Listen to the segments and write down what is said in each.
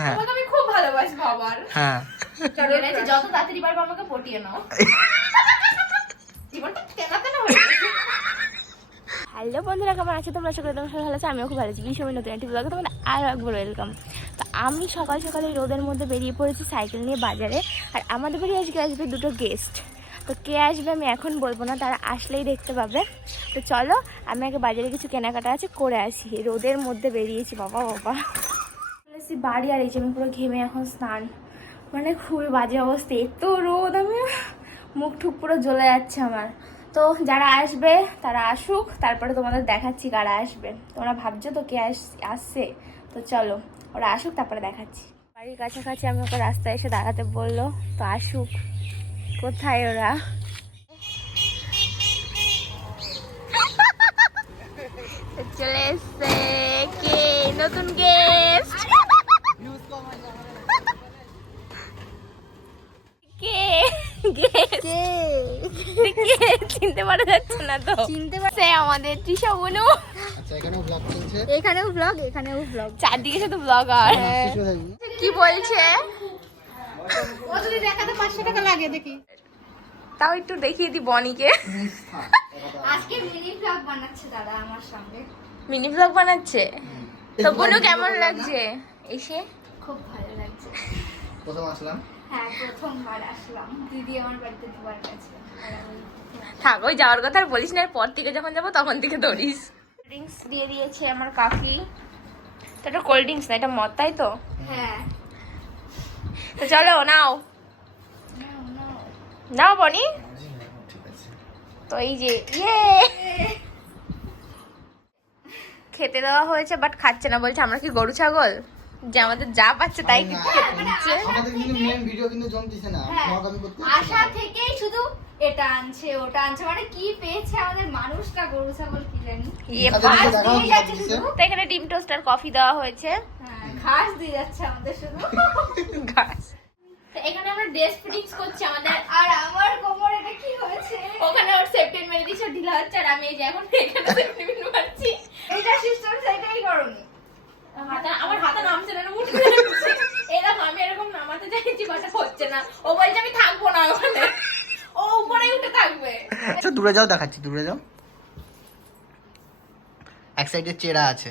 হ্যাঁ। তোমাকে আমি খুব ভালোবাসবো আবার হ্যাঁ। যত তাড়াতাড়ি পারব আমাকে পটিয়ে নাও। জীবনটা তেনা তেনা হয়ে হ্যালো বন্ধুরা কেমন আছে তোমরা? সকলে তোমরা সবাই ভালো আছো? আমিও খুব ভালো আছি। ভীষণ নতুন একটি ব্লগে তোমাদের আরও একবার ওয়েলকাম তো আমি সকাল সকালে রোদের মধ্যে বেরিয়ে পড়েছি সাইকেল নিয়ে বাজারে। আর আমাদের বাড়ি আজকে আসবে দুটো গেস্ট তো কে আসবে আমি এখন বলব না তারা আসলেই দেখতে পাবে। তো চলো আমি আগে বাজারে কিছু কেনাকাটা আছে করে আসি। রোদের মধ্যে বেরিয়েছি বাবা বাবা। এসেছি বাড়ি আর এই যে আমি পুরো ঘেমে এখন স্নান। মানে খুবই বাজে অবস্থা, এত রোদ, আমি মুখ ঠুক পুরো জ্বলে যাচ্ছে আমার। তো যারা আসবে, তারা আসুক, তারপরে তোমাদের দেখাচ্ছি কারা আসবে। তোমরা ভাবছ তো কে আস- আসছে? তো চলো, ওরা আসুক, তারপরে দেখাচ্ছি। বাড়ির কাছাকাছি আমি ওকে রাস্তায় এসে দাঁড়াতে বলল, তো আসুক। কোথায় ওরা চলে এসছে কে নতুন গেস্ট কে guest? কে পারা যাচ্ছে না তো। চিনতে সে আমাদের তৃষা বনু। আচ্ছা এখানেও ব্লগ চলছে? এখানেও ব্লগ এখানেও ব্লগ চারদিকে শুধু ব্লগার কিছু থাকবে কি বলছে? ও যদি দেখাতে পাঁচশো টাকা লাগে দেখি। তাও একটু দেখিয়ে দি বনিকে। আজকে মিনি ব্লগ বানাচ্ছে দাদা আমার সঙ্গে মিনি ব্লগ বানাচ্ছে? তো বনু কেমন লাগছে? এসে। খুব ভালো লাগছে। প্রথম আসলাম। হ্যাঁ প্রথমবার আসলাম। দিদি আমার বাড়িতে দুবার গেছে। থাক ওই যাওয়ার কথা আর বলিস না পর থেকে যখন যাব তখন থেকে ধরিস ড্রিঙ্কস দিয়ে দিয়েছে আমার কাকি তো এটা কোল্ড ড্রিঙ্কস না এটা মদ তাই তো? হ্যাঁ। তো চলো নাও। নাও, নাও। নাও বনি। তো এই যে ইয়ে। খেতে দেওয়া হয়েছে বাট খাচ্ছে না বলছে আমরা কি গরু ছাগল? যে আমাদের যা পাচ্ছে তাই কিন্তু দিচ্ছে। আমাদের কিন্তু মেন ভিডিও কিন্তু জমতেছে না হ্যাঁ। ব্লগ আমি করতে। আসা থেকেই শুধু এটা আনছে ওটা আনছে। মানে কি পেয়েছে আমাদের মানুষটা গরু ছাগল কি জানি? ইয়ে। তো এখানে ডিম টোস্ট আর কফি দেওয়া হয়েছে। হ্যাঁ ঘাস দিয়ে যাচ্ছে আমাদের শুধু। ঘাস। তো এখানে আমরা ড্রেস ফিটিংস করছি আমাদের। আর আমার কোমর এটা কি হয়েছে? ওখানে ওর সেপ্টেন মেরে দিয়েছে ঢিলা হচ্ছে আর আমি এই যে এখন এখানে সেপ্টেন মারছি এটা সিস্টেম সেটাই করনি হাতা আমার হাতে নামছে না মুঠি এরকম আমি এরকম নামাতে চাইছি হচ্ছে না। ও বলছে আমি থাকব না ওখানে। ও উপরে উঠে থাকবে। আচ্ছা দূরে যাও দেখাচ্ছি দূরে যাও। এক সাইডে চেরা আছে।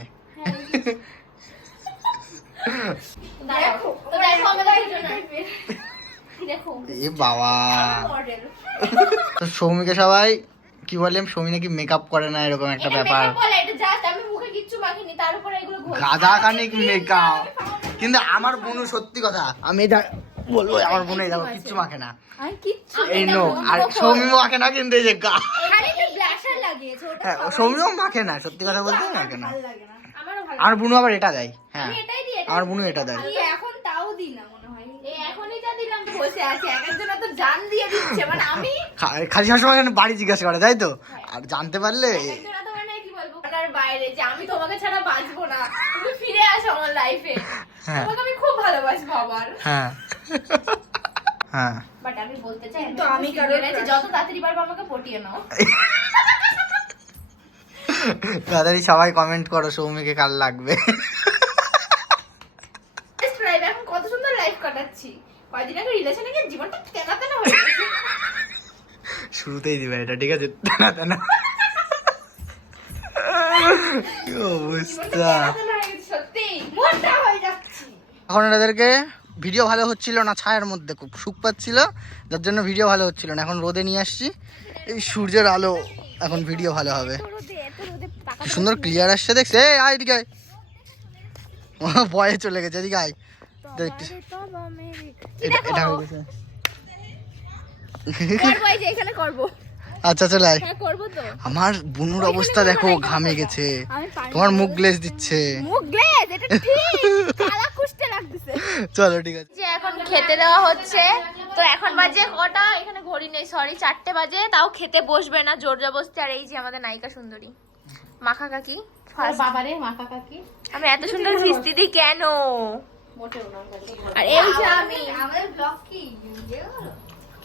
দেখো এ বাবা। তো সৌমিকে সবাই কি বললাম সৌমি নাকি মেকআপ করে না এরকম একটা ব্যাপার। বলে এটা জাস্ট আমি মুখে কিচ্ছু মাখিনি তার উপরে এগুলো ঘষে- গাদা খানিক মেকআপ কিন্তু আমার বোনু সত্যি কথা আমি এটা বলব আমার বোন এই দেখো কিচ্ছু মাখে না। এই নো আর সৌমি মাখে না কিন্তু এই যে গা। হ্যাঁ সৌমিও মাখে না সত্যি কথা বলতে মাখে না। আমার বুনু আবার এটা দেয় হ্যাঁ। আমার বুনু এটা দেয়। এখন তাও দিই না মনে হয়। মানে খালি সবসময় বাড়ি জিজ্ঞাসা করে তাই তো? আর জানতে পারলে মানে বাইরে যে আমি তোমাকে ছাড়া বাঁচবো না। তুমি ফিরে আসো আমার লাইফে হ্যাঁ। তোমাকে আমি খুব ভালোবাসবো আবার। হ্যাঁ। হ্যাঁ। বাট আমি বলতে চাই কিন্তু আমি যত তাড়াতাড়ি পারব আমাকে পটিয়ে নাও। তাড়াতাড়ি সবাই কমেন্ট করো সৌমিকে কাল লাগবে। এখন কত সুন্দর লাইফ কাটাচ্ছি। কয়দিন আগে রিলেশনে গিয়ে জীবনটা তেনা তেনা হয়ে গেছে। শুরুতেই দিবে এটা ঠিক আছে? না না কি অবস্থা? তেনা তেনা সত্যি। মোটা হয়ে যাচ্ছি। এখন এদেরকে ভিডিও ভালো হচ্ছিল না ছায়ার মধ্যে খুব সুখ পাচ্ছিল যার জন্য ভিডিও ভালো হচ্ছিল না। এখন রোদে নিয়ে আসছি। এই সূর্যের আলো এখন ভিডিও ভালো হবে। কি সুন্দর ক্লিয়ার আসছে দেখছে? এই আয় এদিকে আয়। ভয়ে চলে গেছে এদিকে আয়। এটা এটা হয়ে গেছে। আচ্ছা চলে আয়। হ্যাঁ আমার বুনুর অবস্থা দেখো ঘামে গেছে। তোমার মুখ গ্লেজ দিচ্ছে। মুখ গ্লেজ এটা ঠিক। কালা কুষ্টে লাগতেছে চলো ঠিক আছে। যে এখন খেতে দেওয়া হচ্ছে তো এখন বাজে কটা? এখানে ঘড়ি নেই সরি চারটে বাজে। তাও খেতে বসবে না জোর জবস্তি আর এই যে আমাদের নায়িকা সুন্দরী। মাখা কাকি। বাবারে মাথা কাকি আমি এত সুন্দর মিষ্টি দিই কেন? মোটেও না আর এই যে আমি। আমাদের ব্লগ কি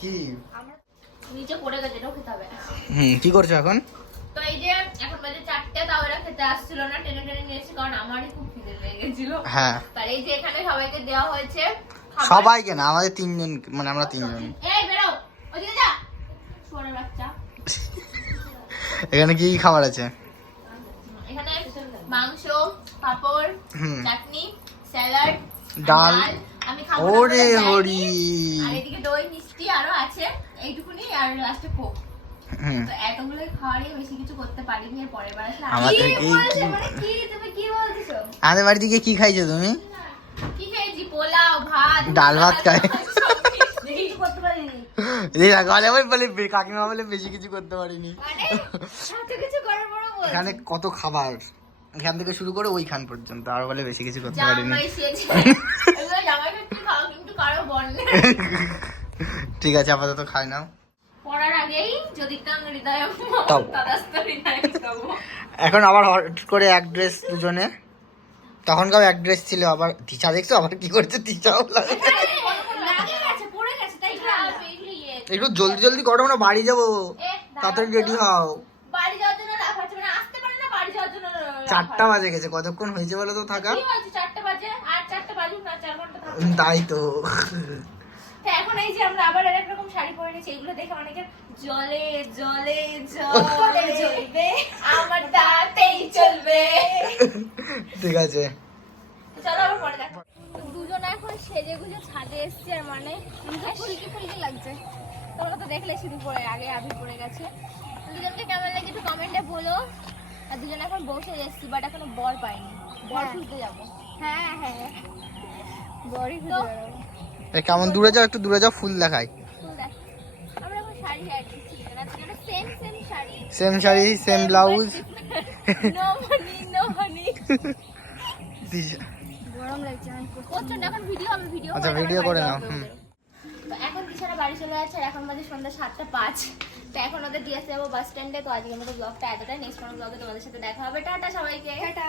কি? নিচে পড়ে গেছে এটাও খেতে হবে। হুম কি করছ এখন? তো এই যে এখন বাজে চারটে তাও এরা খেতে আসছিল না টেনে টেনে নিয়েছি কারণ আমারই খুব হ্যাঁ। এই যে এখানে সবাইকে দেওয়া হয়েছে সবাইকে না আমাদের তিনজন মানে আমরা তিনজন। এখানে কি খাবার আছে? এখানে মাংস পাপড়। চাটনি স্যালাড ডাল। আমি খাব ওরে হরি। আর এদিকে দই মিষ্টি আরও আছে। এইটুকুনি আর লাস্টে কোক। তো এতগুলো খাওয়ারই বেশি কিছু করতে পারিনি আর পরের বার আসলে আমার কি? মানে কি তুমি কি বলছো? আমাদের বাড়ি থেকে কি খাইছো তুমি? কি খেয়েছি পোলাও ভাত ডাল ভাত খাই। কাকিমা বলে বেশি কিছু করতে পারিনি। মানে এখানে কত খাবার? এখান থেকে শুরু করে ওইখান পর্যন্ত আর বলে বেশি কিছু করতে পারিনি। ঠিক আছে আপাতত খাই নাও। আগেই যদি হৃদয় তব। এখন আবার হট করে এক ড্রেস দুজনে। তখনকার এক ড্রেস ছিল আবার তিশা দেখছ? আবার কি করছে? তিশাও লাগে লাগে গেছে পড়ে গেছে তাই এটা ঠান্ডা। বেরিয়ে ইয়ে। একটু জলদি জলদি করো না বাড়ি যাব। তাড়াতাড়ি রেডি হও। বাড়ি যাওয়ার জন্য রাখা আছে মানে আসতে পারে না বাড়ি যাওয়ার জন্য রাখা চারটা বাজে গেছে কতক্ষণ হয়েছে বলো তো থাকা? তাই তো। তো এখন এই যে আমরা আবার আরেক রকম শাড়ি পরে নিয়েছি এগুলো দেখে অনেকে জলে জলে জলে জ্বলবে আমার তাতেই চলবে ঠিক আছে। চলো আবার পরে দেখো দুজনে এখন সেজে গুজে ছাদে এসছে আর মানে ফুলকি ফুলকি লাগছে। তোমরা তো দেখলে শুধু পরে আগে আবির পড়ে গেছে। দুজনকে কেমন লাগে একটু কমেন্টে বলো। আর দুজনে এখন বসে এসছি বাট এখনও বর পাইনি। বর খুঁজতে যাব। হ্যাঁ হ্যাঁ। বরই খুঁজতে যাব কেমন? দূরে যাও একটু দূরে যাও ফুল দেখাই। Same sari same blouse no no গরম লাগছে আমি প্রচণ্ড এখন ভিডিও হবে ভিডিও আচ্ছা, করে নাও, হুম। এখন দিশারা বাড়ি চলে যাচ্ছে আর এখন বাজে সন্ধ্যা সাতটা পাঁচ। তো এখন ওদের দিয়ে আসতে যাব বাস স্ট্যান্ডে তো আজকের মতো ব্লগটা এতটাই। নেক্সট কোনো ব্লগে তোমাদের সাথে দেখা হবে। টাটা সবাইকে। টাটা।